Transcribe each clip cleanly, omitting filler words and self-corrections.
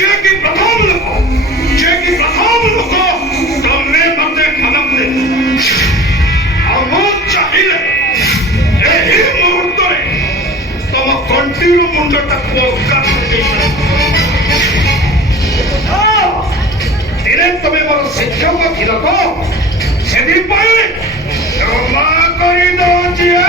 जे कि प्रथम लोक तमने मते खनक दे हम चाहिए एही मुहूर्त रे तम कंटीर मुंडटा कोका दिने तमे मोर शिक्षक थिल तो सेदी पाई क्षमा करी दो जिया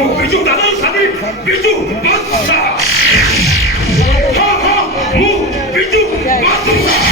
ମୁଁ ବିଜୁ ଦାଦାର ସାଥୀ ବିଜୁ ବତ୍ସା ମୁଁ ବିଜୁ ବତ୍ସା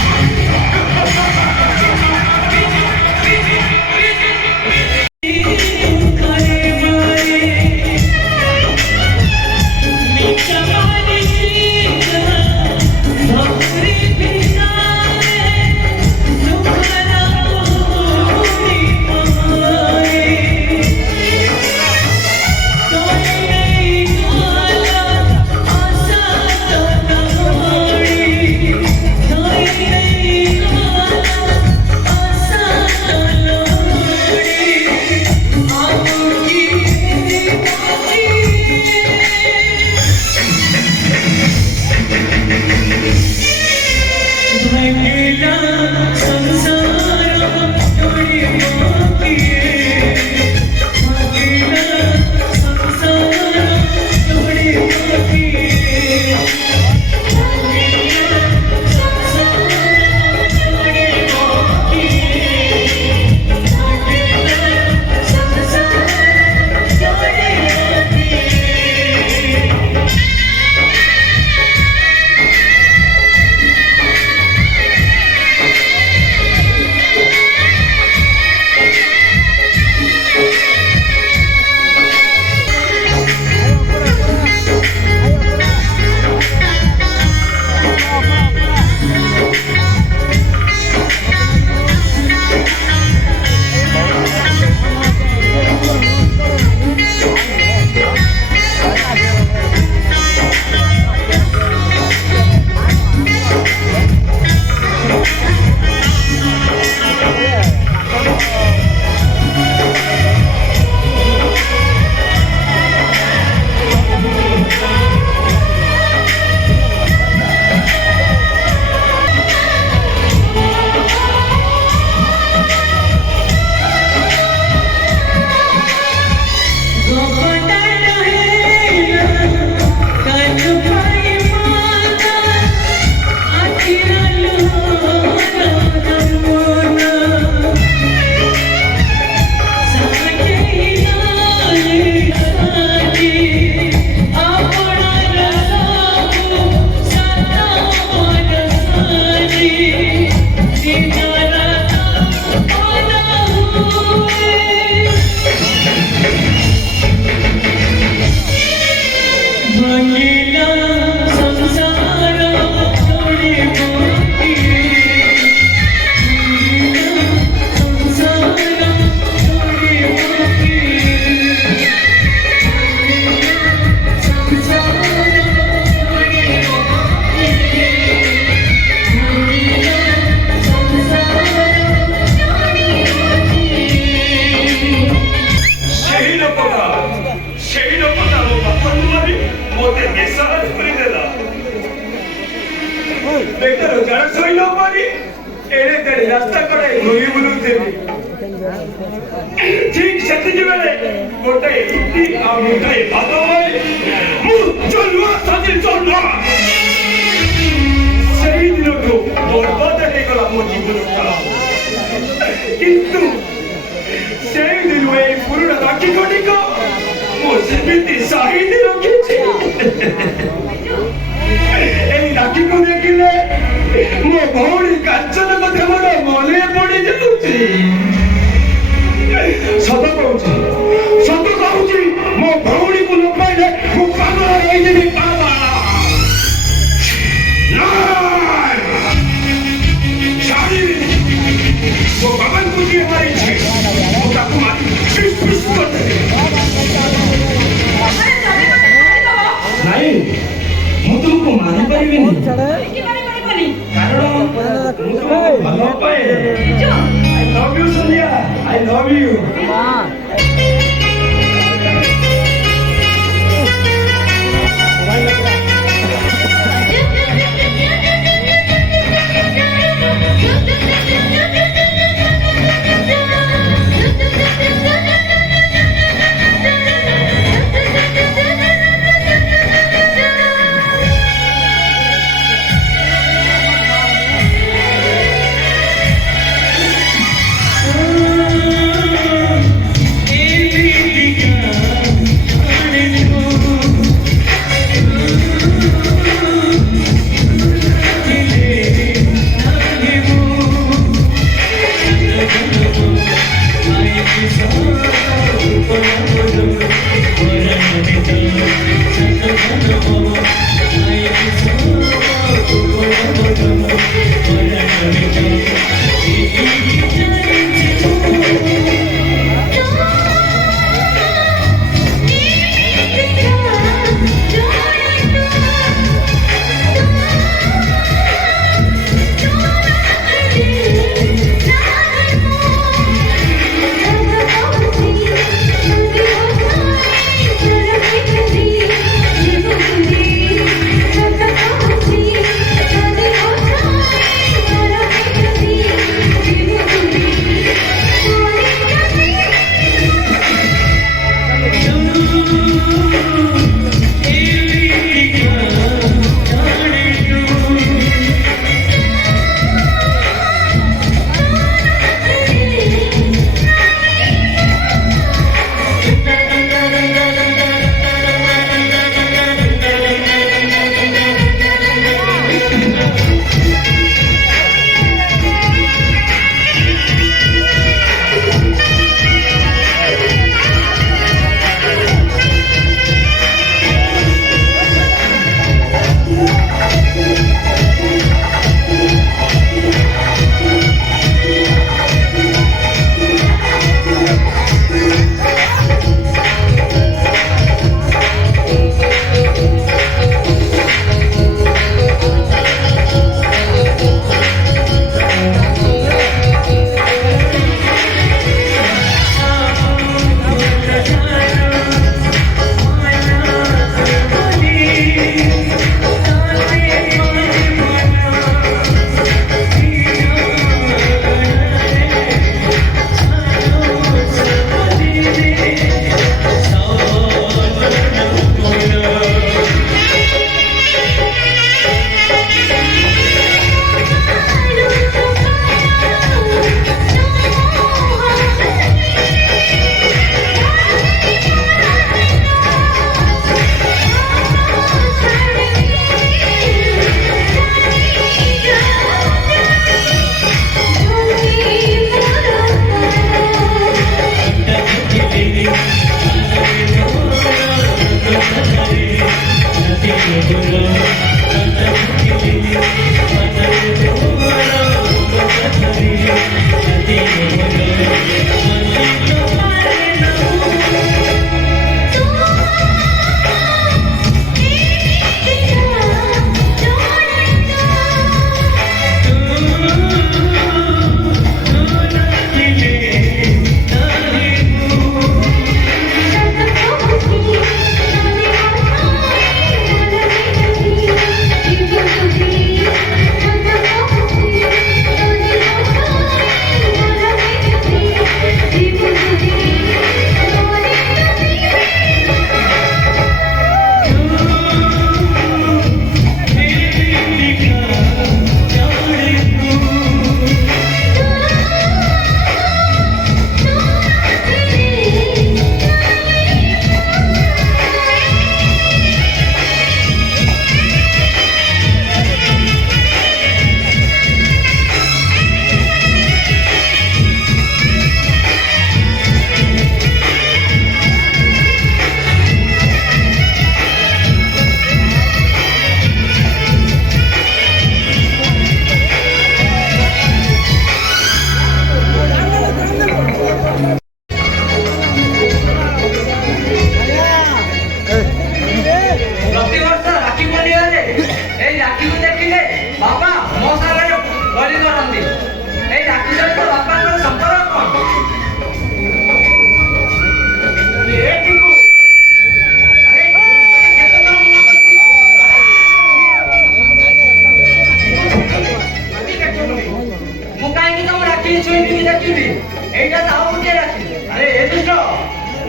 बेटर जड़ सोई लो पानी एड़े तेरे रास्ता करे घुई बुलू देवी ठीक सेति बेले गोटे इति आ मुठाई भातो होय मु चलुआ साथी चलुआ सेही दिन को बर्बाद हे गला मो जीवन का किंतु सेही दिन वे पुरुना राखी कोटी को मो सेमिति साहिदी रखिछि এই রাখি को देखिले मो भौणी कांचन कथा मोर मने पड़ी जाउची सत कहूची मो भौणी को न पाइले मो पागल होई जेबी पागल नाय छाड़ी मो बाबन को जे मारी छे मो ताकू मारी पिस पिस कर दे नहीं ମୁଁ ତୁମକୁ ମାରି ପାରିବିନି କାରଣ ମୁଁ ତୁମକୁ ଭଲ ପାଏ I love you Sonia I love you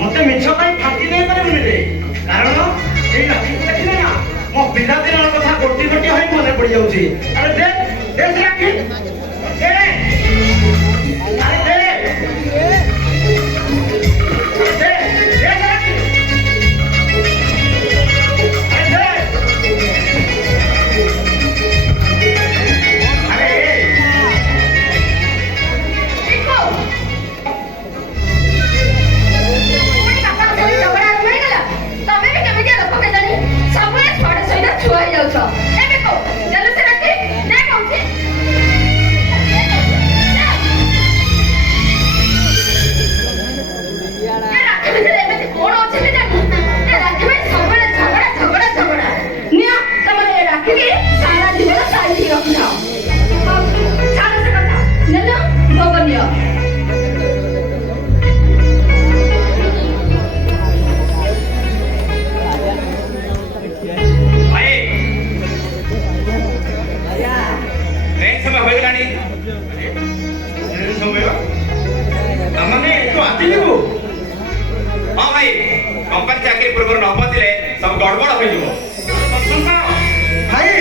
मत मिछ फाटी नहीं पारे कारण ये राखी को देखिले ना मो पिला दिन कथा गोटी गोटी होई मने पड़ जाउची। अरे दे राखी दे अरे दे राखी सब गड़बड़ हो भाई। अरे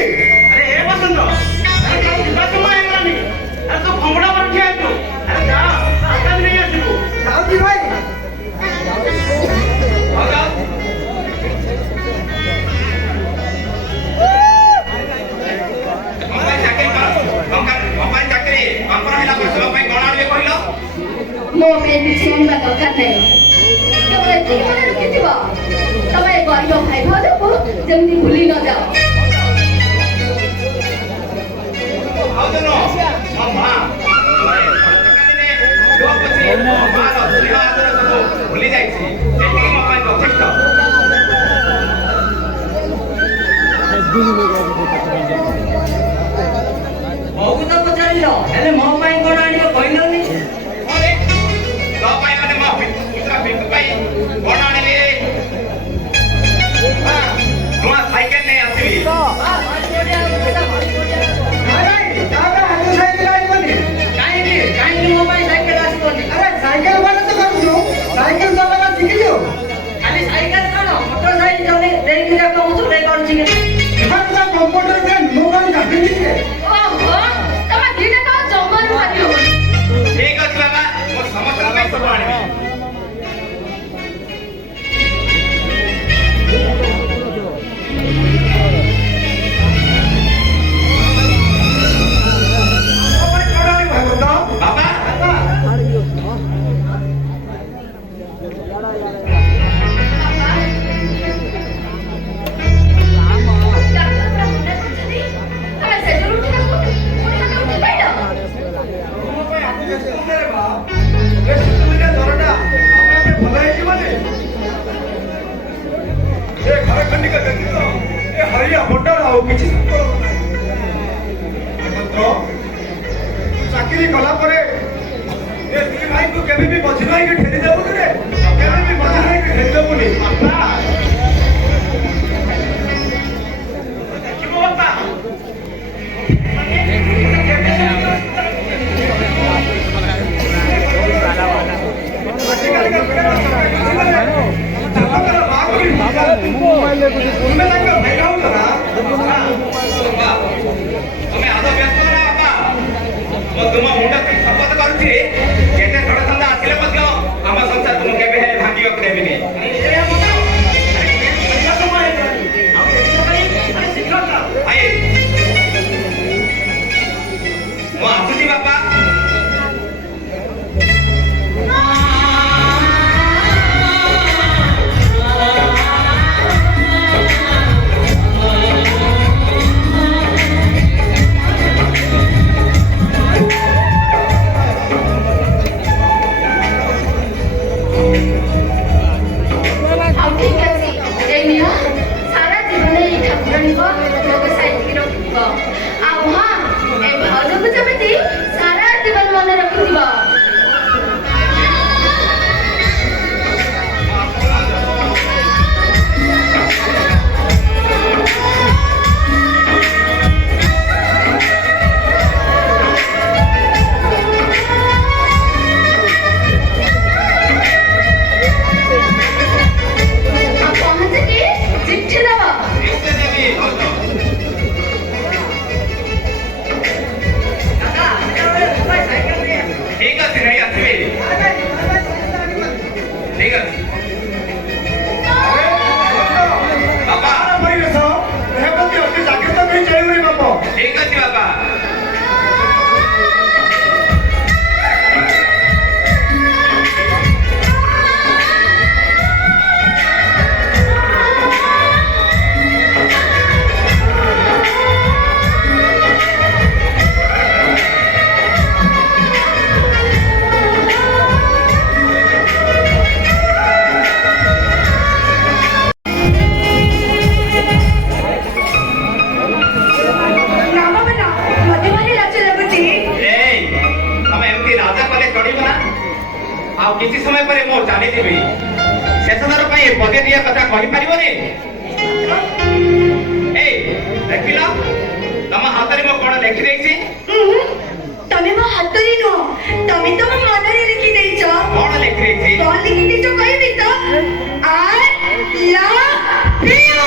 ए बसंत समय अरे तो भंगड़ा पर ठिया तू अरे जा आकाश नहीं आसबू जाउती भाई आजा मोबाइल चाकरी कर मोबाइल चाकरी अंकर हैला सब पे कोन आडे कहिलो मो पे सुनबा दरकार नहीं केवल जीवन रखिथिबा तमे गरीब भाई भाउज को जल्दी भूली न जाओ। आओ जनो मां जो पछी मां सुनिवा आदर सब भूली जाई छी एठी म पाई यथेष्ट बहुत पचारिलो हेले मो पाई कोन आनियो कहिलोनी अरे तो पाई माने मा इतरा बिंदु पाई कोन आनिले नुआ साइकिल नहीं आसबी अरे दादा हाथ साइकिल आइबनी काहे मो पाई साइकिल आसबनी। अरे साइकिल वाला तो करू साइकिल चलावा शिखि जो खाली साइकिल कोन मोटरसाइकिल चले देई के कम चले कोन छिके एमन का कंप्यूटर के मोबाइल जाबी नी ओहो तमा दीने का जमन मारी हो ठीक अछि बाबा मो समस्त पे सब आनी ବ୍ୟତୀତ ଏ ହରିଆ ବଣ୍ଡାର ଆଉ କିଛି ଚାକିରି କଲା ପରେ ଏ ଦୁଇ ଭାଇଙ୍କୁ କେବେ ବି ମଝି ଭାଇକି ଠେଲି ଦେବୁନି ରେ, କେବେ ବି ମଝି ଭାଇକି ଠେଲି ଦେବୁନି। तुम मुंड शपथ करुच्छे जेते षड़खंड आसिले मध्य आम संसार तुम केबे हेले भांगियो देबिनी। आए मो आसुची बापा। किसी समय पर मो जानी थी शेष थर पर पदे दिया कथा कही पारिबनी। ए देखिला तम हाथ रे मो कोन लिखि देछि। तमे मो हाथ रे नो तमे तो मो मन रे लिखि देछो। कोन लिखि देछि? कोन लिखि देछो कहबी तो आई लव यू।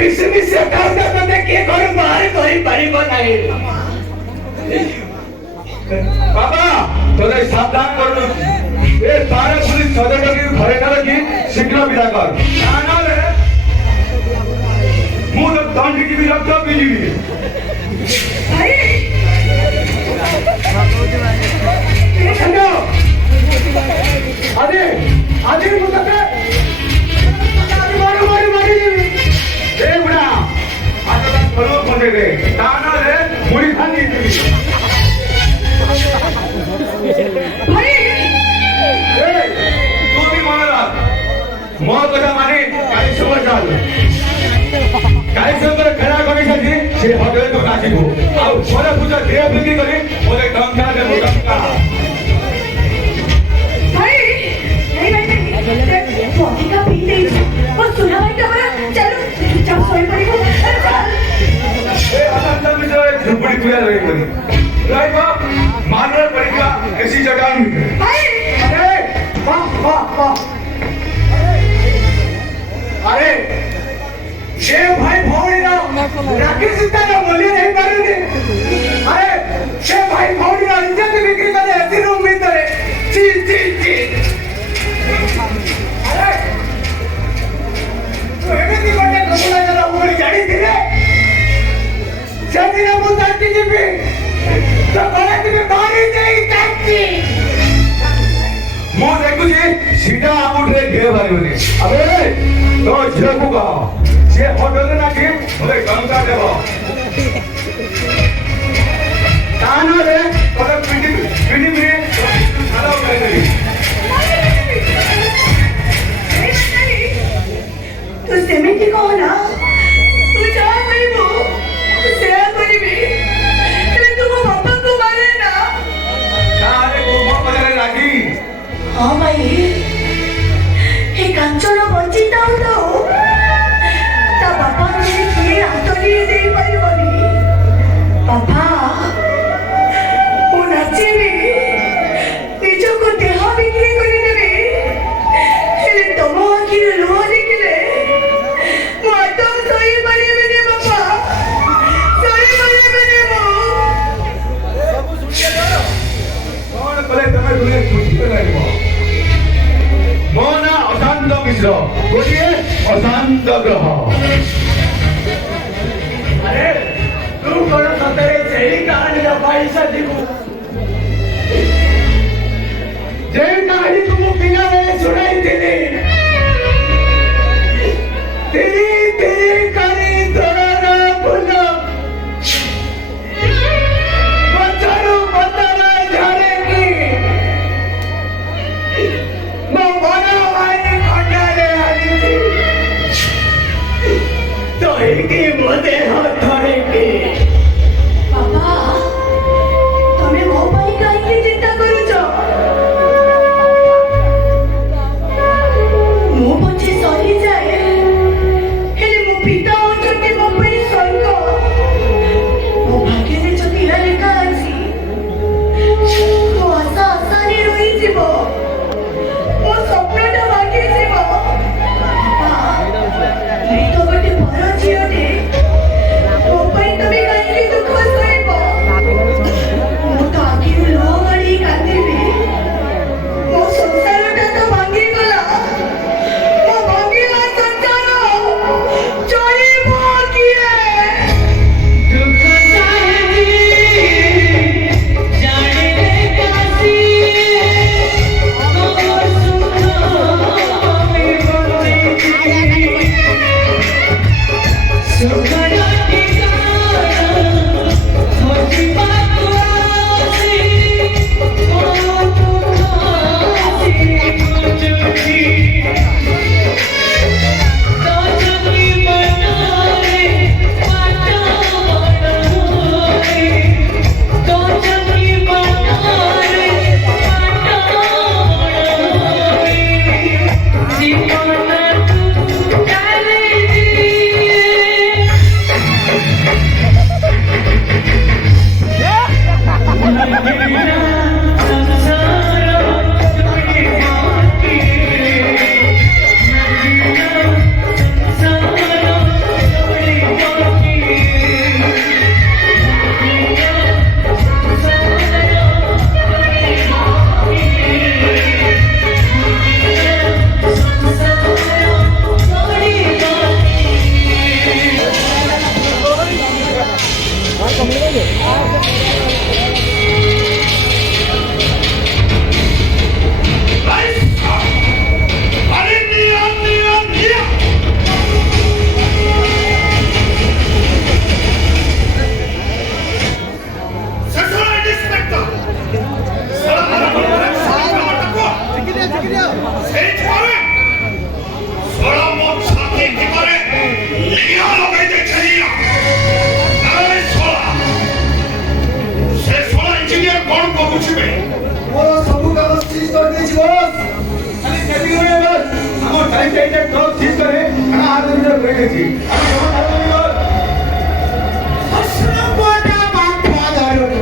मिसे मिसे काम करते କରିପାରିବ ନାହିଁ। ବାବା ତୋତେ ସାବଧାନ କରୁଛୁ ଏ ତାର ପୁଣି ସଜଟକି ଘରେ ନ ରଖି ଶୀଘ୍ର ବିଦା କର। ନହେଲେ ମୁଁ ତ ଦଣ୍ଡିକି ବି ରକ୍ତ ପିଇଯିବି। ଭାଇ ଆଜି ଆଜି ମୁଁ ତତେ ମାରିଯିବି। ଏ ବୁଢା ଆଜି ତା ଘରକୁ ପଠେଇ ଦେ, ତା ନହେଲେ ମୁଢି ଖାଲି ଭାଇ ତୁ ବି ମନେ ରଖ ମୋ କଥା ମାନି କାଲି ସବୁ ଚାଲ। କାଲି ସବରେ ଖେଳା କରିସାରି ସେ ହୋଟେଲ ତୁ ଆସିବୁ ଆଉ ଘରେ ପୂଜା ଦେହ ବିକ୍ରି କରି ମୋତେ ଟଙ୍କା ଦେବୁ ଟଙ୍କା। ଭାଇ ଅଧିକା ପିଇ ଦେଇଛୁ ମୋ ସୁନା ଭାଇଟା ପରା ଚାଲୁ ଚୁପଚାପ ଶୋଇପଡ଼ିବୁ ଏ ଅଶାନ୍ତ ବିଷୟରେ ଝୁପୁଡ଼ି ତୁଆ ରହିବନି ରହିବ ମାନର ପରୀକ୍ଷା ଏସି ଚଟାଣ ଭାଇ ଆରେ ସେ ଭାଇ ଭଉଣୀର ରାକ୍ଷୀ ସୀତାର ମୂଲ୍ୟ ନେଇପାରୁନି। ଆରେ ସେ ଭାଇ ଭଉଣୀର ଇଜ୍ଜତ ବିକ୍ରି କରି ଏସି ରୁମ୍ ଭିତରେ ଛି ଛି ଛି। ଆରେ ତୁ ଏମିତି ଗୋଟେ କମଳାଜର ବୋଲି ଜାଣିଥିଲେ ସେଦିନ ମୁଁ ତାକି ଯିବି ତ ଘରେ ଯିବି ମାରି ଦେଇ ତାକି। ମୁଁ ଦେଖୁଛି ସିଧା ଆମୁଠରେ ଘିଅ ବାହାରିବନି। ଆବେ ତୋ ଝିଅକୁ କହ ସେ ହୋଟେଲରେ ନାକି ମୋତେ ଟଙ୍କା ଦେବ, ତା ନହେଲେ ତୋତେ ପିଟିବି ଛାଲ ଉଠାଇଦେବି। ତୁ ସେମିତି କହନା, ତୁ ଯାହା କହିବୁ ମୁଁ ସେୟା କରିବି, ହେଲେ ତୁ ମୋ ବାପାଙ୍କୁ ମାରେ ନା। ତାହେଲେ ତୁ ମୋ କଥାରେ ରାଜି? ହଁ ଭାଇ ଏ କାଞ୍ଚନ ବଞ୍ଚିଥାଉ ଥାଉ ତା ବାପାଙ୍କୁ କିଏ ଆନ୍ତରି ଦେଇପାରିବନି। ବାପା ମୁଁ ନାଚିବି, ନିଜକୁ ଦେହ ବିକ୍ରି କରିଦେବି, ହେଲେ ତମ ଆଖିରେ ଲୁହ ଦେଖିଲେ ମୁଁ ଆଦୌ ଶୋଇପାରିବିନି ବାପା, ଶୋଇପାରିବିନି ମୁଁ। କଣ କଲେ ତମେ ଦୁନିଆ ଖୁସି ଲାଗିବ? ମୋ ନାଁ ଅଶାନ୍ତ ମିଶ୍ର, ଗୋଟିଏ ଅଶାନ୍ତ ଗ୍ରହ। ଆରେ ତୁ କଣ ସତରେ ସେହି କାହାଣୀର ପଇସା ଯିବୁ? ଯେଉଁ କାହାଣୀକୁ ମୁଁ ପିଲାବେଳେ ଶୁଣାଇଥିଲି, ତିରି ତିରି କରି ତୋର ଫୁଲ ଗଛରୁ ପତର ଝରେକି ମୋ ବଡ଼ ଭାଇ ଖଣ୍ଡାରେ ଆସିଛି ତୋହିକି ମୋ ଦେହ ଧରିକି। ବାପା ତମେ ମୋ ପାଇଁ କାହିଁକି ଚିନ୍ତା କରୁଛ? এইটা টক ঠিক করে আর আগে দিতে করে গেছি আমি যখন আর বলি বল হসনপটা বাপ ধরুন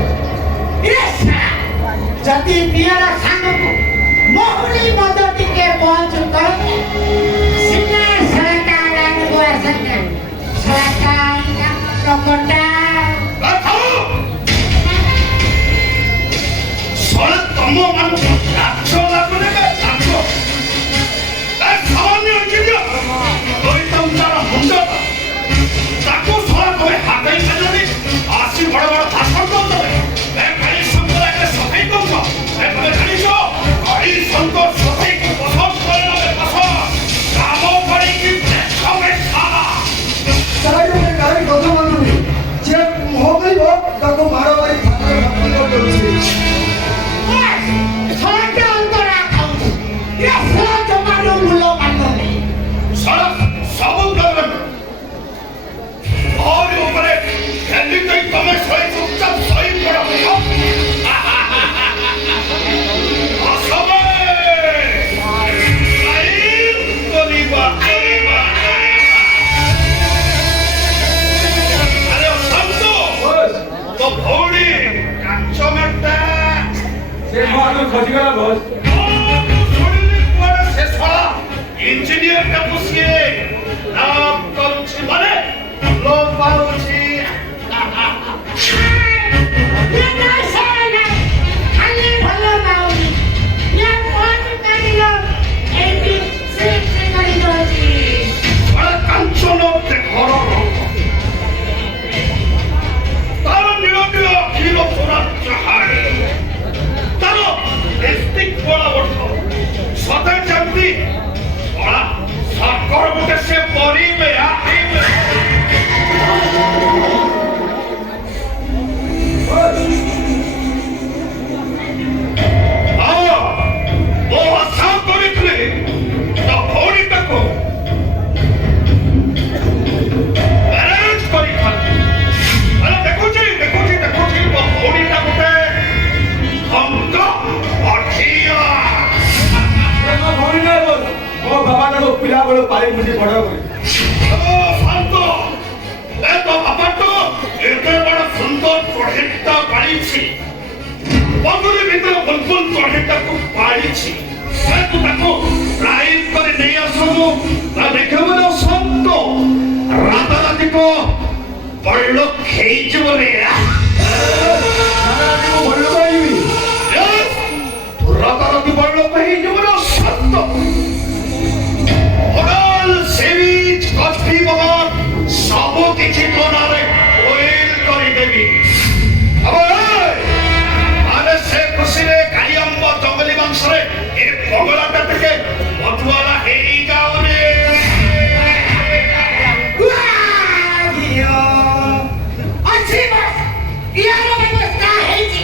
এসা জাতি পিয়ারা সাঙ্গকু মোহনি মদতিকে পৌঁছ করে সিনা সরকারান গোয়াসকে সরকার নকটা সরে তম মানুষ রাজ্য লাগুনে রাজ্য সামান্য হয়েছিল ওই তো তারা মন্দ তাকে সরা তবে হাতেই ফেলনি আসি বড় বড় ভাষণ করতে হবে গাড়ির সঙ্গে একটা সফাই করব এভাবে জানিস গাড়ির সঙ্গে সফাই পছন্দ করে নেবে পছন্দ কামও করে কি হবে সারা সারাইলে গাড়ি কথা মানুনি যে মোহগইব তাকে মারামারি ভাবতে করছে সরকার অন্তরা খাউছ এসা জমানো মূল্য মাননি সারা সবল করবেন और ऊपर दिल्ली तक तुम्हें सोई चुपचाप सोई पड़ा हो असबे लाइव गोलीबा अरे संतो तो भौड़ी कांचो मट्टा से मानो खसी गला बस छोड़िले कुआडा से साला इंजीनियर का पुछिए नाम कौन माने लोग पाउची ये ना सेना खाली भलो नाउनी ये कोन करिलो एटी सिक्स करिलो जी बड़ा कंचनो ते घरो तारो निरोगियो किलो पुरा चाहारे तारो स्टिक बड़ा उठो सदा जल्दी बड़ा साकर मुटे से परी में आती में वो आशा करितले तो भौरी तको मैनेज करी खाती अरे देखो जी वो भौरी तकोते हमको अठिया देखो भौरी ना बोल वो बाबा तको पिला बोलो पाली मुझे बड़ा करे ओ फालतू ए तो बाबा तो एते बड़ा सुंदर चढ़ेटा पाड़ी छी बंगुरी भीतर बुलबुल चढ़ेटा को पाड़ी छी मैं तो तको प्राइज करे नहीं आसो ना देखे बोलो संतो राता राती को बड़लो खेज बोले राता को बड़लो पाईबी राता राती बड़लो खेज बोलो संतो होटल सेविच कॉफी बाबा सबो किछि तोनारे ओइल करी देबी अबे से खुशीरे कालियम्ब जंगली मांसरे ए पगलाटा থেকে মধুয়ালা হেই যাও রে अच्छी बात यार व्यवस्था है जी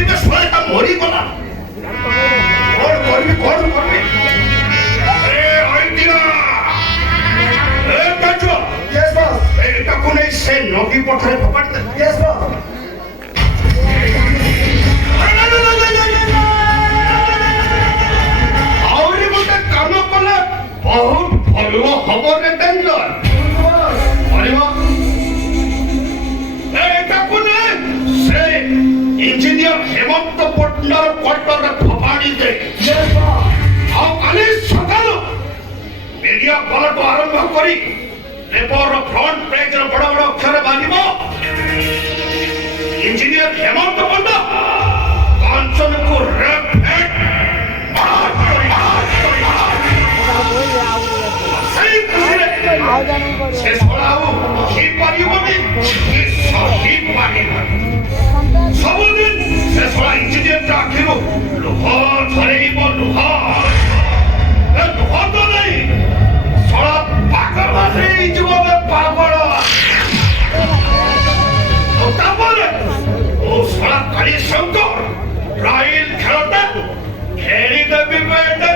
देखिए सोए का मोरी कोला कौन करबी ए आइडिया ए काचो यस बॉस एटा कोने से नदी पथरे फपाट दे यस बॉस आउरी गोटे काम कले बहुत भलो हबो रे टेंडर अरे एटा कोने से इंजीनियर हेमंत पटनार क्वार्टर फपाड़ी दे यस बॉस ଆଉ କାଲି ସକାଳୁ ମିଡିଆ କଲଠୁ ଆରମ୍ଭ କରି ପେପରର ଫ୍ରଣ୍ଟ ପେଜର ବଡ଼ ବଡ଼ ଅକ୍ଷରରେ ବାହାରିବ ଇଞ୍ଜିନିୟର ହେମନ୍ତ ପଣ୍ଡା କାଞ୍ଚନକୁ ରେପ୍ ସେଇ ଖୁସିରେ ସେ ଶଳା ଆଉ ହେଇପାରିବନି କି ସହିପାରିବନି ସବୁଦିନ ସେ ଶଳା ଇଞ୍ଜିନିୟରଟା ଆଖିରୁ ଲୁହ ଝରେଇବ ଲୁହ तो नहीं थोड़ा पागल से जीवो में पागल तो तापर ओ थोड़ा कली शंकर राइल खेलता खेली दबी बैठा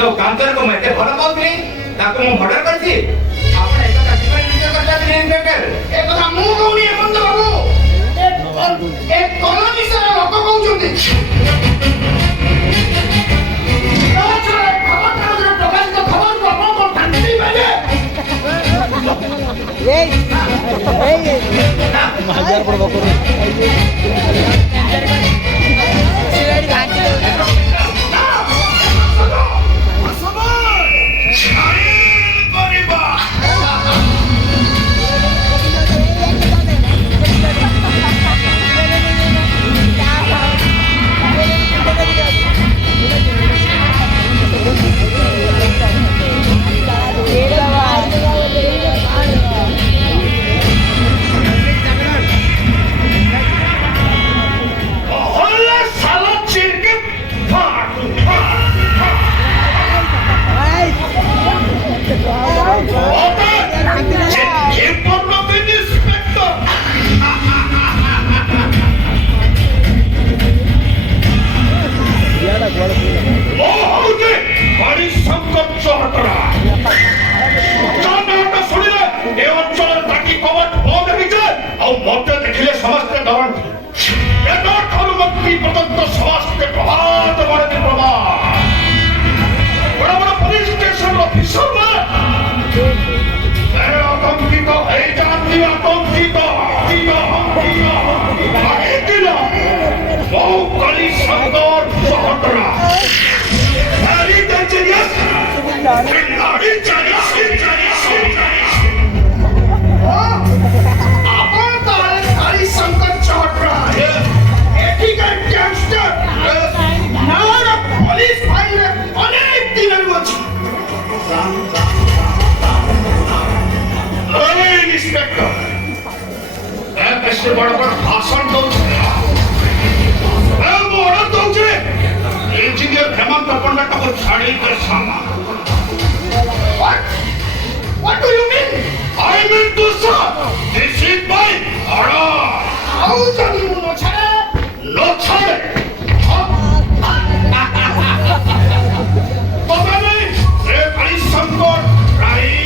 जो कांतर को मैं भल पाऊँ ताको मु मर्डर करछि आपण एक काटिपर नृत्य करता दिन इंस्पेक्टर एक कथा मु कहूनी हेमंत बाबू एक कॉलोनी से लोक कहउछन्ती खबर प्रकाशित खबर को आपण को ठांडी पाइले हजार पड़बो करू बड़ बड़ भाषण दौचे इंजीनियर हेमंत पण्डा को छाड़ी कर सामा What do you mean? I mean to sir, this is my order. How can you no chade? No chade. Tobani, re Shankar, right?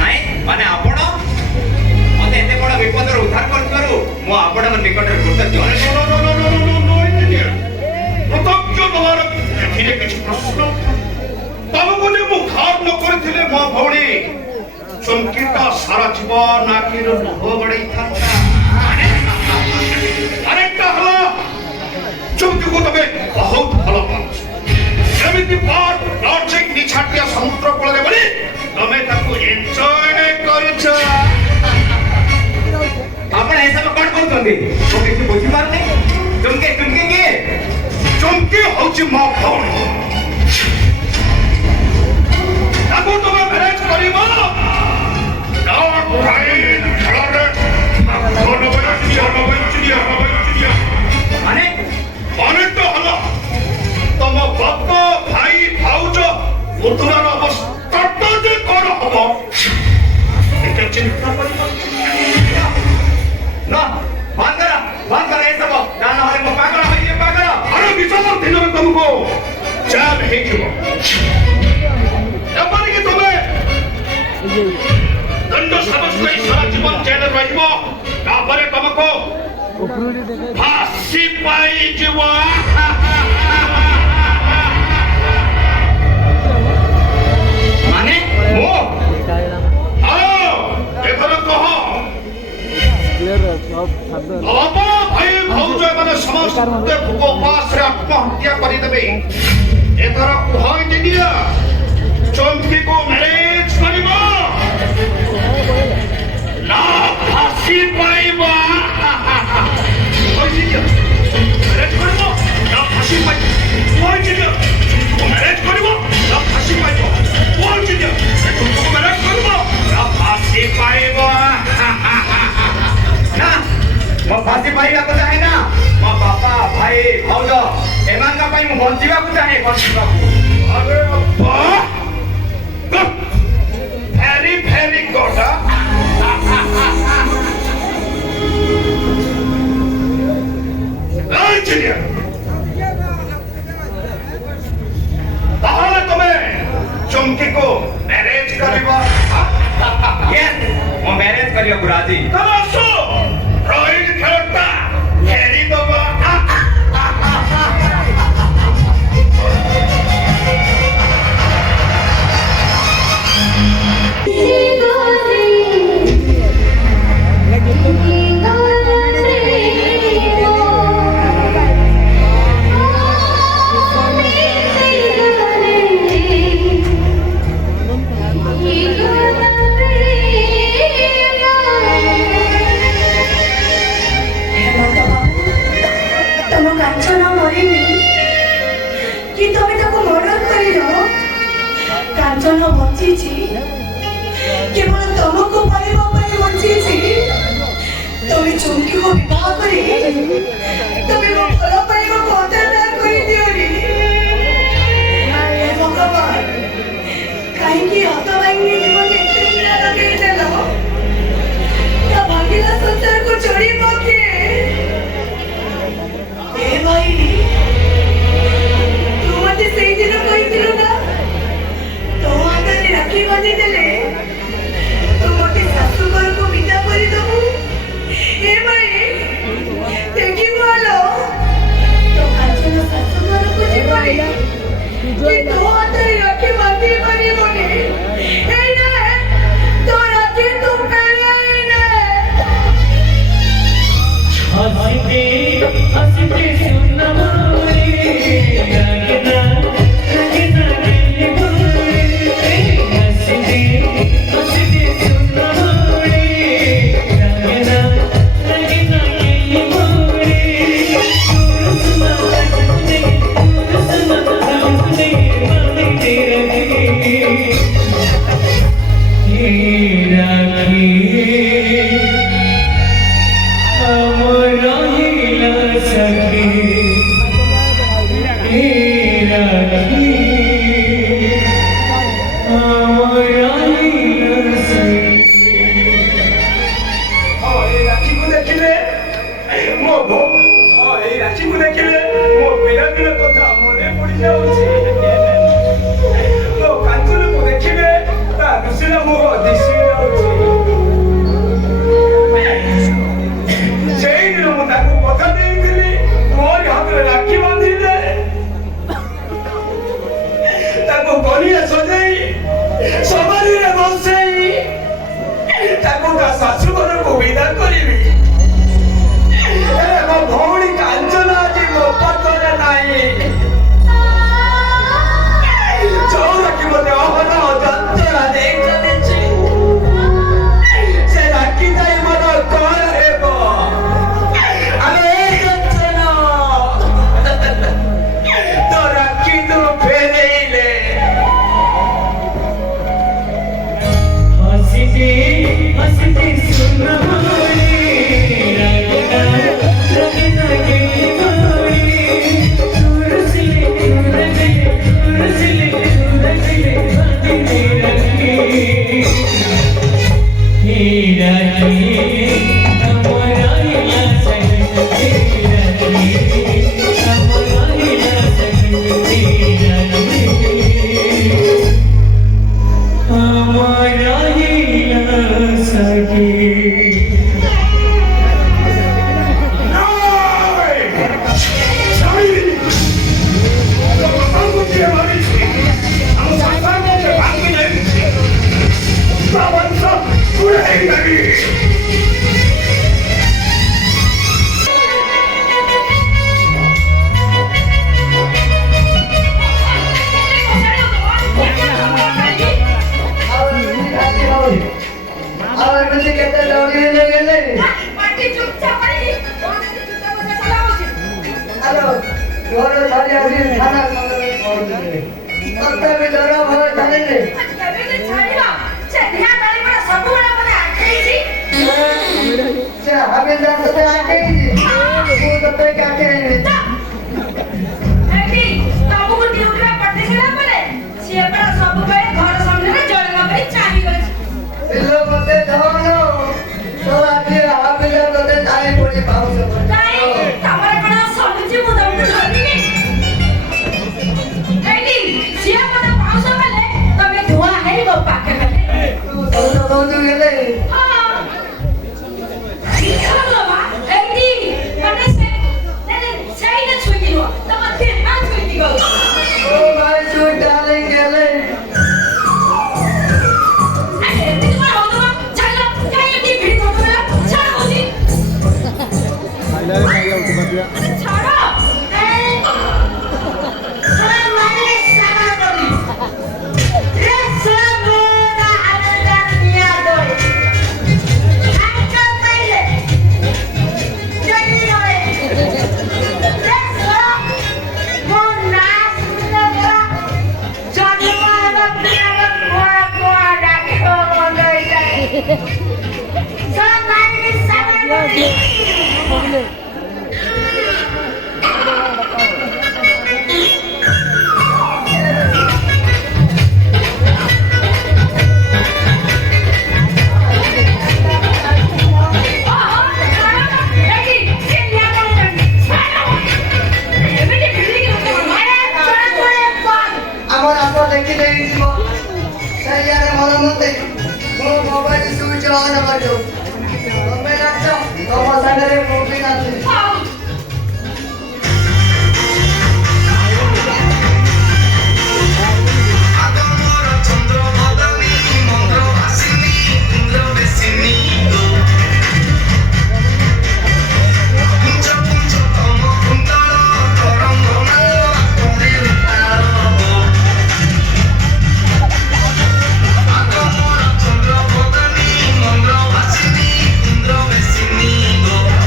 ନାଇଁ ମାନେ ଆପଣ ମତେ ଏତେ ବଡ ବିପଦରୁ ଉଦ୍ଧାର କରିଥିବାରୁ ମୁଁ ଆପଣଙ୍କ ନିକଟରେ କୃତଜ୍ଞ। କୃତଜ୍ଞ ଦେବାର ଏଥିରେ କିଛି ପ୍ରଶ୍ନ ତମକୁ ଯେ ମୁଁ ଘର ନ କରିଥିଲେ ମୋ ଭଉଣୀ ଚମକିଟା ସାରା ଜୀବନ ଆଖିର ଲୁହ ଗଡ଼େଇଥାନ୍ତା। ଆରେଟା ହେଲା ଚମକିକୁ ତମେ ବହୁତ ଭଲ ପାଉଛ ଏମିତି ଲଜିକ ନିଛାଟିଆ ସମୁଦ୍ର କୂଳରେ ବୋଲି ତମେ ତାକୁ ଏନ୍ଜୟ କରୁଛ। ଆପଣ ଏସବୁ କଣ କହୁଛନ୍ତି ମୁଁ କିଛି ବୁଝିପାରୁନି। ଚୁମକି ଚୁମକି କିଏ? ଚମକି ହଉଛି ମୋ ଭଉଣୀ। ତାକୁ ତମେ ମ୍ୟାରେଜ କରିବ ମାନେ ଅନେକ ହେଲା ତମ ବାପ ଭାଇ ଭାଉଜ ପୁତୁରାର ଅବସ୍ଥାଟା ଯେ କଣ ହବ ଟିକେ ଚିନ୍ତା କରିବ। ନା ବନ୍ଦ କର ଏସବୁ ନା ନହେଲେ ମୁଁ ପାଗଳ ହୋଇଯିବି ପାଗଳ। ଆରେ ବିଷମ ଦିନରେ ତମକୁ ଚାଲ ହେଇଯିବ ଏପରିକି ତମେ ଦଣ୍ଡ ସାବ୍ୟସ୍ତ ହୋଇ ସାରା ଜୀବନ ଜେଲରେ ରହିବ। ତାପରେ ତମକୁ ଫାଶୀ ପାଇଯିବ। ମାନେ ମୁଁ ଏଥର କହ ବାବା ଭାଇ ଭାଉଜ ଏମାନେ ସମସ୍ତେ ଭୋକ ଉପାସରେ ଆତ୍ମହତ୍ୟା କରିଦେବେ। ଏଥର କୁହ ଇଣ୍ଡିଆ ଚମକିକୁ ମ୍ୟାରେଜ କରିବ ନା ଫାଶୀ ପାଇବ? ମ୍ୟାରେଜ କରିବ ନା ଫାଶୀ ପାଇବ? ମ୍ୟାରେଜ କରିବ ନା ଫାଶୀ ପାଇବ? ମ୍ୟାରେଜ କରିବ ନା ଫାଶୀ ପାଇବ? ନା ମୋ ଫାଶୀ ପାଇବାକୁ ଚାହେଁ ନା। ମୋ ବାପା ଭାଇ ଭାଉଜ ଏମାନଙ୍କ ପାଇଁ ମୁଁ ବଞ୍ଚିବାକୁ ଚାହେଁ ବଞ୍ଚିବାକୁ। अरे अब्बा very very good चलिए ताहले तुम्हें चमकी को मैरिज करिबा? यस ମୁଁ ମ୍ୟାରେଜ କରିବାକୁ ରାଜି। तब आसो रोहित खेलता खेली दबा କାଞ୍ଚନ ବଞ୍ଚିଛି କେବଳ ତମକୁ ପାଇବା ପାଇଁ ବଞ୍ଚିଛି। ତମେ ଚମକିକୁ ବିବାହ କରି ତମେ ମୋ ଭଲ ପାଇବାକୁ ଅଦାଦାର କରିଦିଅନି। ଭଗବାନ କାହିଁକି ହତଭାଙ୍ଗି ଜୀବନ ଏତେ ପୀଡ଼ା ଲଗେଇଦେଲ? ତା ଭାଙ୍ଗିଲା ସଂସାରକୁ ଚଳିବ କିଏ? ଏ ଭାଇ ତୁ ମତେ ସେଇଦିନ କହିଥିଲୁ ନା ତୋ ହାତରେ ରାକ୍ଷୀ ବାନ୍ଧିଦେଲେ ତୁ ମତେ ଶାଶୁ ଘରକୁ ବିଦା କରିଦବୁ। ଏ ଭାଇ ଦେଖିବୁ ଆଲୋ ତୋ କାଞ୍ଚନ ଶାଶୁ ଘରକୁ ଯିବନି କି ତୋ ହାତରେ ରାକ୍ଷୀ ବାନ୍ଧି ପାରିବନି। ଏଇ ନେ ତୋ ରାକ୍ଷୀ ତୁ ଫେରାଇ ନେ। हंसते हंसते सुन मोरे लगना लगना दिल मोरे हंसते हंसते सुन मोरे लगना लगना दिल मोरे सुरमा लगने माने तेरे राखी ଦେଖିଲେ ମୁଁ କନିଆ ସଜେଇ ସମାଧିରେ ବସେଇ ତାକୁ ତା ଶାଶୁ ଘରକୁ ବିଦା କରିବି। ମୋ ଭଉଣୀ କାଞ୍ଚନ ଆଜି ମୋ ପାଖରେ ନାହିଁ। ଚଉରାକି ମୋତେ ଅହନ ଯନ୍ତ୍ରଣା ଦେଇ ଚାଲିଛି। ସେ ରାକ୍ଷୀ ଯାଇ ମୋର କଣ ହେବ? ଆରେ ଯନ୍ତ୍ରଣା ତୋ ରାକ୍ଷୀ ତୁ ଫେରେଇଲେ हंसते हंसते सुनना मोरे रगना रगना के मोरे सुरसले सुरसले सुरसले सुरसले बांधे रखे हे राखे हमारा हिला सही हे राखे हमारा हिला सही हे राखे हमारा हिला सही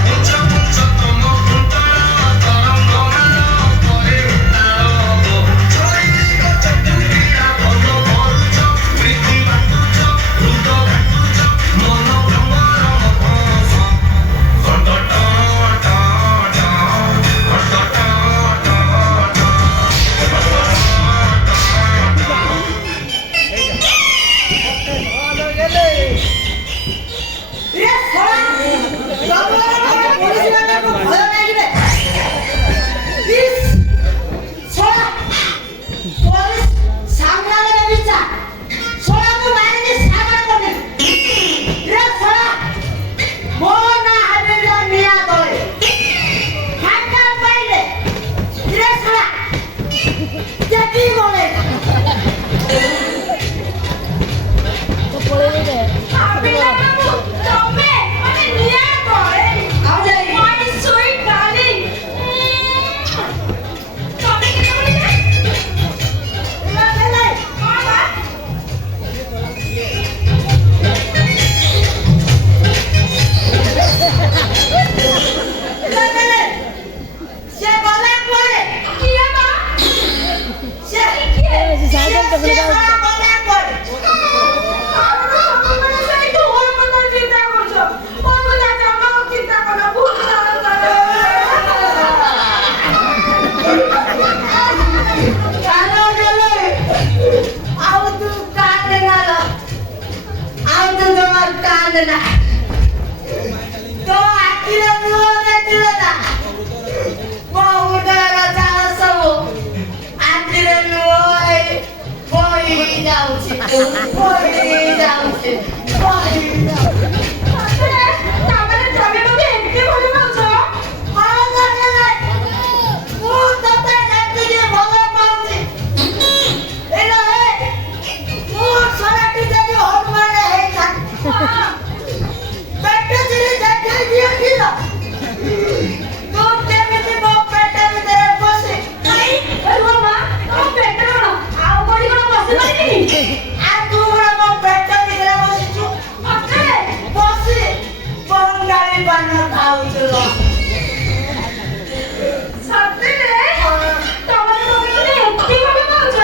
Mucho ନା ତୋ ଆଖିର ଲୁହ ଦେଖିଲ ନା ମୋ ମୁଣ୍ଡର ଚାଳ ସବୁ ଆଖିରେ ଲୁହ ହେଇ ବହି ଯାଉଛି ବହି ଯାଉଛି ବହି ଯାଉଛି ତାମାନେ ତମେ ମୋତେ ଏତେ ଭଲ ପାଉଛ ହଁ ଜାଣିଲେ ମୁଁ ତତେ ଯେତିକି ଭଲ ପାଉଛି ଏଇଟା ମୁଁ ସରାଟି ଯଦି ହनुମାନ ହେଇଥାନ୍ତି ପେଟ ଚିରି ଦେଖାଇ ଦିଅନ୍ତିଲ ତୁ କେମିତି ମୋ ପେଟ ଭିତରେ ବସି ରୁହ ମା ତମ ପେଟ କଣ ଆଉ କୋଉଠି କଣ ବସି ପାରିବିନି ଆଉ ତୁ କଣ ମୋ ପେଟ ଭିତରେ ବସିଛୁ ବସି ବଙ୍ଗାଳୀ ପାନ ଖାଉଛୁ ସତରେ ତମେ ମୋତେ ଏତେ ଭଲ ପାଉଛ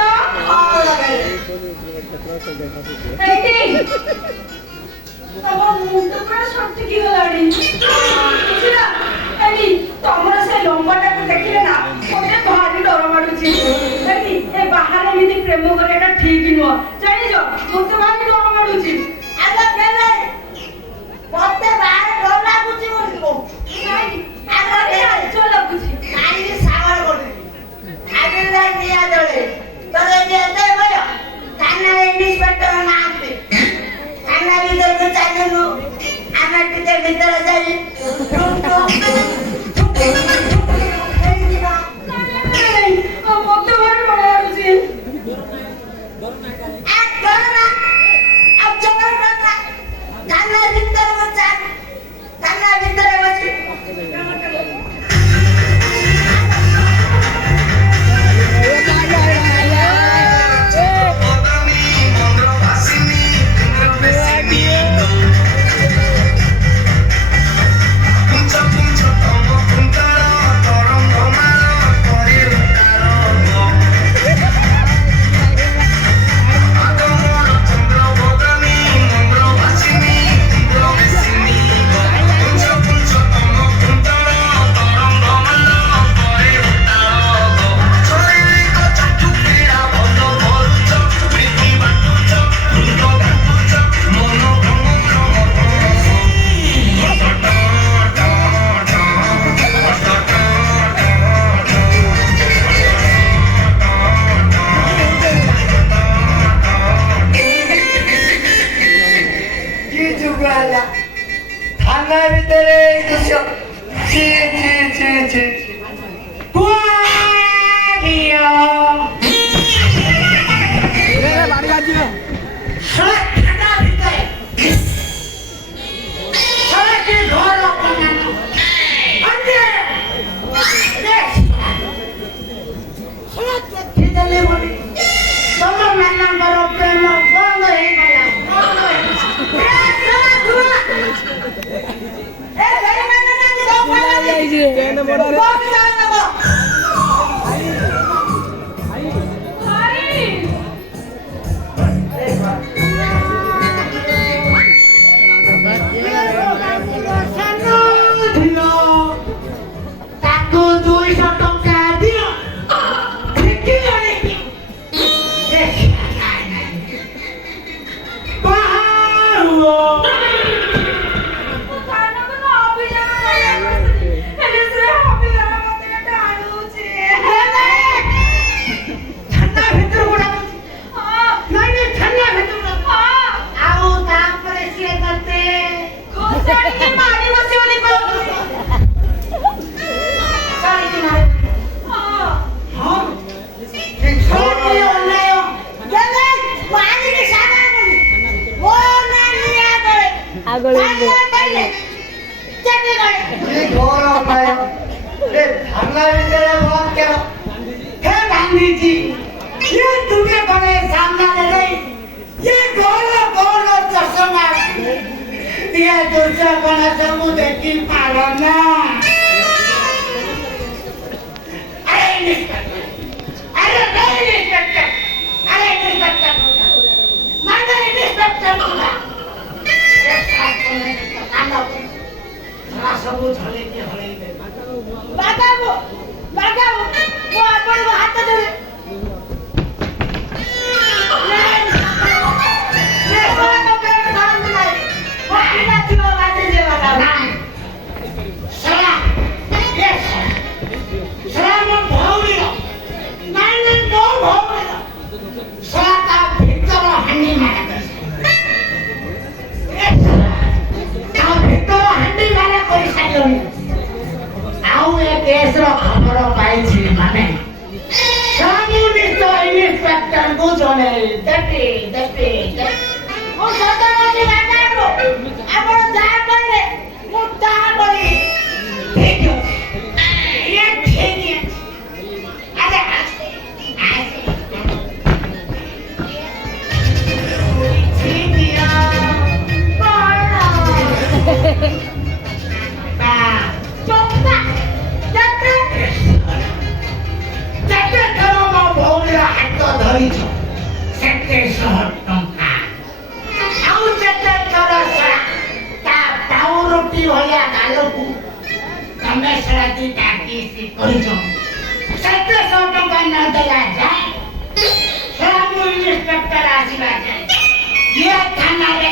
ଏଇଠି ତମ ମୁଣ୍ଡ ପୁରା ସଟିକି ଗଲାଣି ବୁଝିଲା ଏଠି ତମର ସେ ଲମ୍ବାଟାକୁ ଦେଖିଲେ ନା ମୋତେ ଭାରି ଡର ମାଡୁଛି ଏଠି ଏ ବାହାରେ ଏମିତି ପ୍ରେମ କରିବାଟା ଠିକ ନୁହଁ ଜାଣିଛ ମୋତେ ଭାରି ଡର ମାଡୁଛି ଆଗ କେବେ ମୋତେ ବାହାରେ ଡର ଲାଗୁଛି ବୋଲି ନାଇଁ ଆଗ ଲାଜ ଲାଗୁଛି କାହିଁକି ସାବଳ କରୁଛି ଆଗ ନିଆ ଜଳେ ତୋର ଏତେ ଭୟ ଥାନାରେ ଇନ୍ସପେକ୍ଟର ନାହାନ୍ତି ଥାନା ଭିତରକୁ ଚାଲୁନୁ ଆମେ ଟିକେ ଭିତରେ ଯାଇ ମୋତେ ଭାରି ଡର ମାଡୁଛି ଥାନା ଭିତରେ ବସି ଥାନା ଭିତରେ ଦୃଶ୍ୟ ଛି ଛି ଛି ଛି What? ମୁଁ ସଦାବେଳେ ବାପାକୁ ଆପଣ ଯାହା କହିଲେ ମୁଁ ତାହା କରିବି। ଠିକ୍ ଅଛି। ଇଏ ଠିକ୍ ଅଛି। ଆରେ ଆସେ ଆସେ। ଠିକ୍ କଣ? ଟଙ୍କା ଯେତେ ଥର ମୋ ଭଉଣୀର ହାତ ଧରିଛ ସେତେ ଶହ ଟଙ୍କା। ଆଉ ଯେତେ ଥର ତା ପାଉରୁଟି ଭଳିଆ ଗାଲକୁ ତମେ ସେଟା ଦିଟା କିସ୍ କରିଛ ସେତେ ଶହ ଟଙ୍କା ନ ଦେଲା ଯାଏ ସେଟା ମୁଁ ଇନ୍ସପେକ୍ଟର ଆସିବା ଯାଏ ଇଏ ଥାନାରେ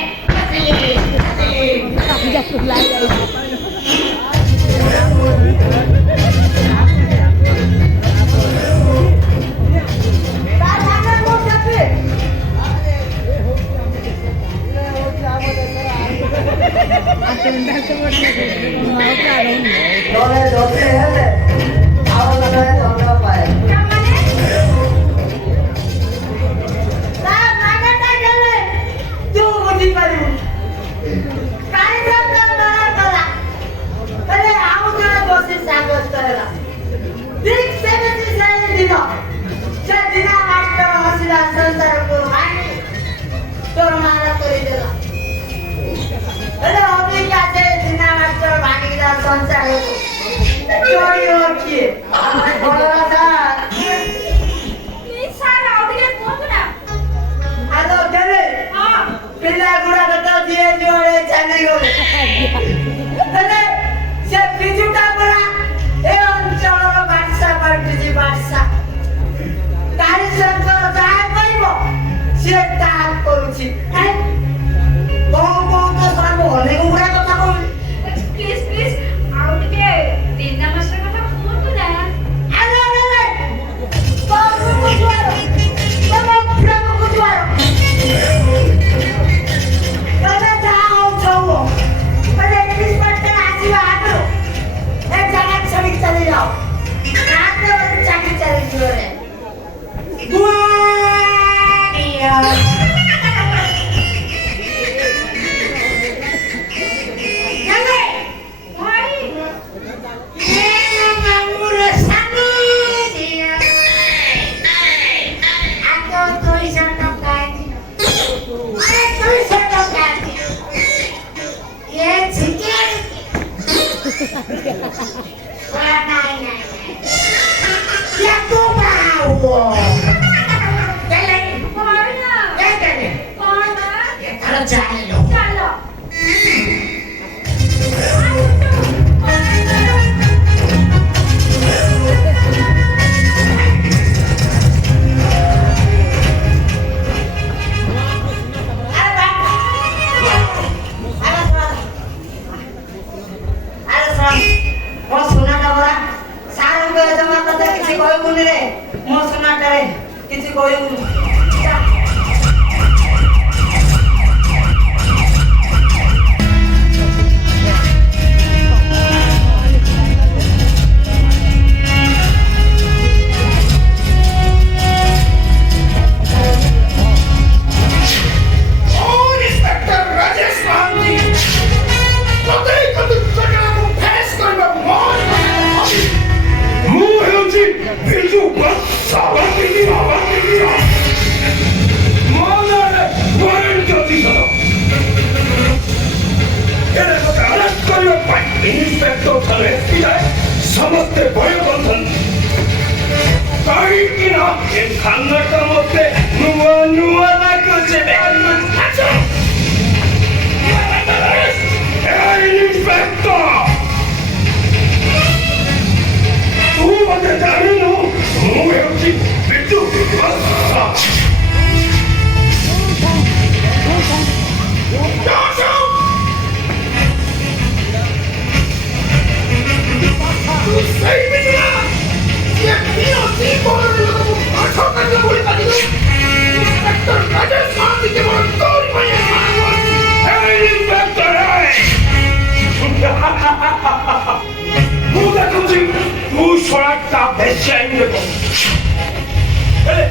ବେଶ୍ୟା ଏମିତି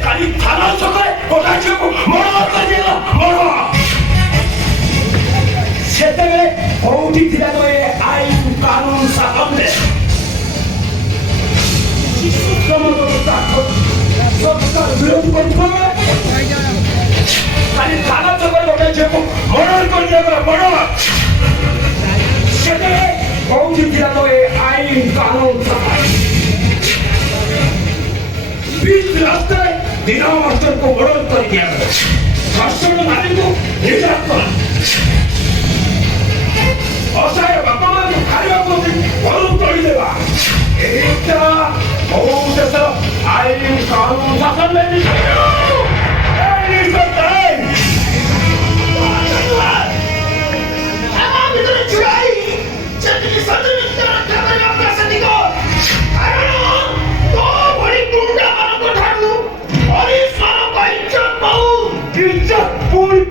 କାଲି ଥାନା ଛକରେ ଗୋଟା ଝିଅକୁ मर्डर कर दिया गया मर्डर সেটাই কৌজি দিয়া তো এই আইন কানুন बीच रास्ते दिना मास्टर को मर्डर कर दिया गया शासन नारी को निजात कर ଅସହାୟ ବାପା ମାଙ୍କୁ ଖାଇବାକୁ ଘରୁ ତୋଳି ଦେବା ଏଇଟା କୋଉ ଦେଶର ଆଇନ କାନୁନ ଶାସନ ନେଇ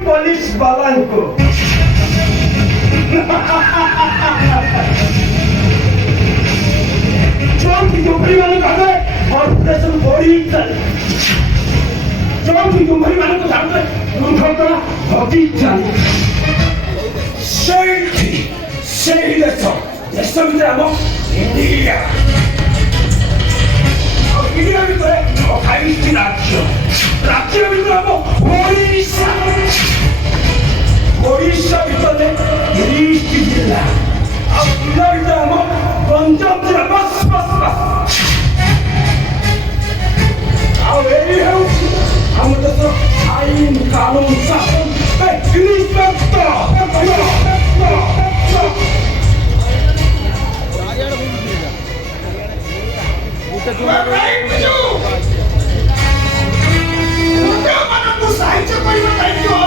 पुलिस बालान को John की जोड़ी वाले कहते ऑपरेशन बॉडी चल John की जोड़ी वाले को कहते दुर्घटना होती चल सही देशो ଭିତରେ ଆମ ଇଣ୍ଡିଆ ଆଉ ଇଣ୍ଡିଆ ଭିତରେ 28ଟି ରାଜ୍ୟ ଭିତରେ ଆମ ଓଡ଼ିଶା ଭିତରେ 30ଟି ଜିଲ୍ଲା ଆଉ ଜିଲ୍ଲା ଭିତରେ ଆମ ଗଞ୍ଜାମ ଜିଲ୍ଲା ବାସ୍ ଆଉ ଏଇ ହେଉଛି ଆମ ଦେଶର ଆଇନ କାନୁନ ଶାସନ ସାହାଯ୍ୟ କରିବା ଦାୟିତ୍ୱ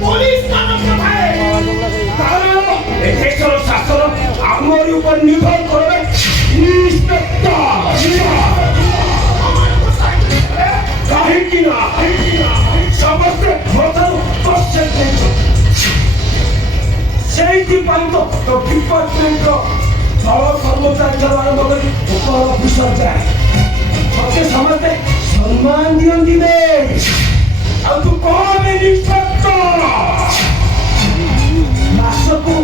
ପୋଲିସ ମାନଙ୍କ ଥାଏ କାରଣ ଏ ଦେଶର ଶାସନ ଆମରି ଉପରେ ନିର୍ଭର କରେ କାହିଁକି ନା ସମସ୍ତେ ମୋଠାରୁ କ୍ୱେଶ୍ଚନ କରୁଛନ୍ତି ସେଇଥିପାଇଁ ତ ଡିପାର୍ଟମେଣ୍ଟର ଦଳ କର୍ମଚାରୀ ଠାରୁ ଆରମ୍ଭ କରି ଉପର ଅଫିସର ଯାଏ ମତେ ସମସ୍ତେ ସମ୍ମାନ ଦିଅନ୍ତି ରେ ଆଉ ତୁ କଣ ଇନ୍ସପେକ୍ଟର ମାସକୁ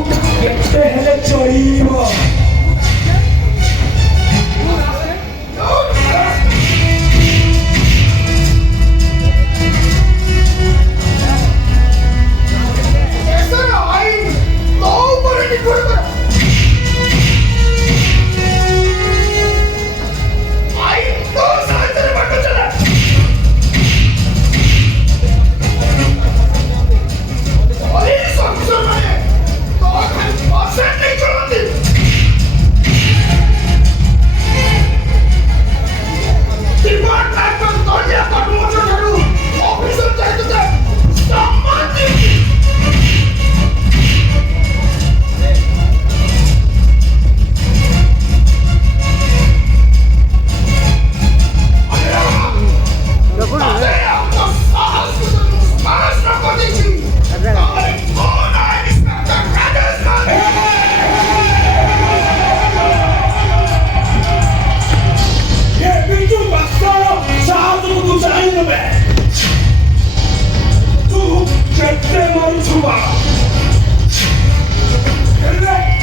କେତେ ହେଲେ ଚଳିବ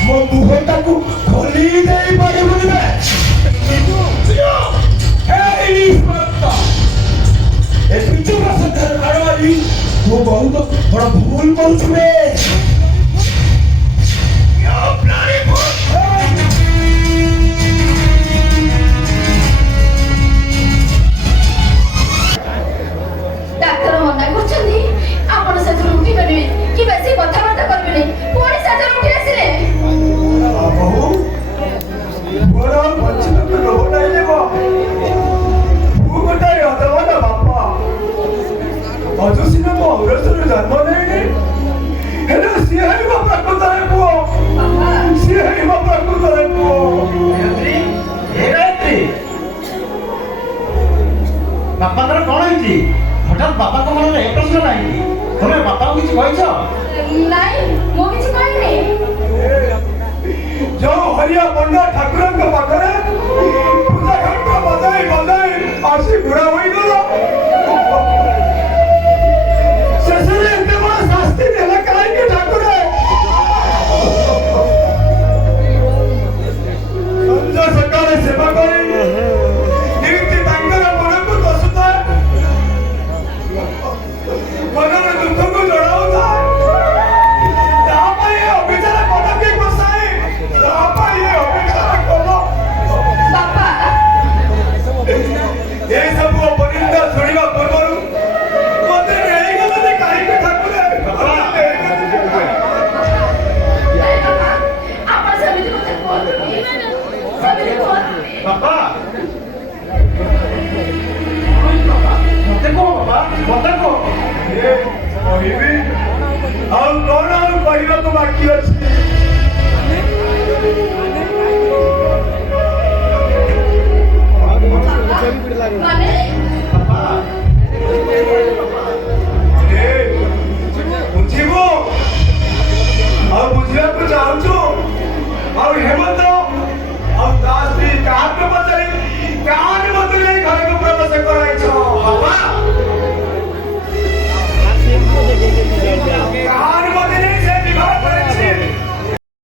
ମୋ ମୁହଁଟାକୁ ଖୋଲି ଦେଇ ପାରିବୁନି ଏ ବିଜୁ ବାସନ୍ତରେ ମାରମାରି ତୁ ବହୁତ ବଡ଼ ଭୁଲ କରୁଛୁ ରେ ଡାକ୍ତର ମନା କରୁଛନ୍ତି ଆପଣ ସେଥିରୁ ଉଠି ପାରିବେ କି ବେଶୀ କଥାବାର୍ତ୍ତା କରିବେନି ପୁଣି ସେଥିରୁ ଉଠି ଆସିଲେ ବହୁ ବଡ଼ ପଛକୁ ଲୋଟାଇ ଦେବ ମୁଁ ଗୋଟାଏ ଅଧବନ ବାପା ଅଜସିନା ମୋ ଅଗ୍ରସରୁ ଜନ୍ମ ନେଇନି ହେଲେ ସିଏ ହେବ ପ୍ରକୃତରେ ପୁଅ ସିଏ ହେବ ପ୍ରକୃତରେ ପୁଅ ବାପାଙ୍କର କଣ ହେଇଛି ହଠାତ୍ ବାପାଙ୍କ ମନରେ ଏ ପ୍ରଶ୍ନ ନାହିଁ ତମେ ବାପାକୁ କିଛି କହିଛ ନାଇଁ ମୁଁ କିଛି କହିନି ଯୋଉ ହରିଆ ପଣ୍ଡା ଠାକୁରଙ୍କ ପାଖରେ ପୂଜା ଘଣ୍ଟ ବଜାଇ ଆସି ବୁଢା ହୋଇଗଲ ଶେଷରେ ଏତେ ବଡ଼ ଶାସ୍ତି ଦେଲା କାହିଁକି ଠାକୁର ସଞ୍ଜ ସକାଳେ ସେବା କରି ଯେମିତି ତାଙ୍କର ମନକୁ ଦଶୁଥାଏ ମନର ଦୁଃଖକୁ ଜଣାଉଥାଏ ବାପା ମତେ କହ କହିବି ଆଉ କଣ ଆଉ କହିବାକୁ ବାକି ଅଛି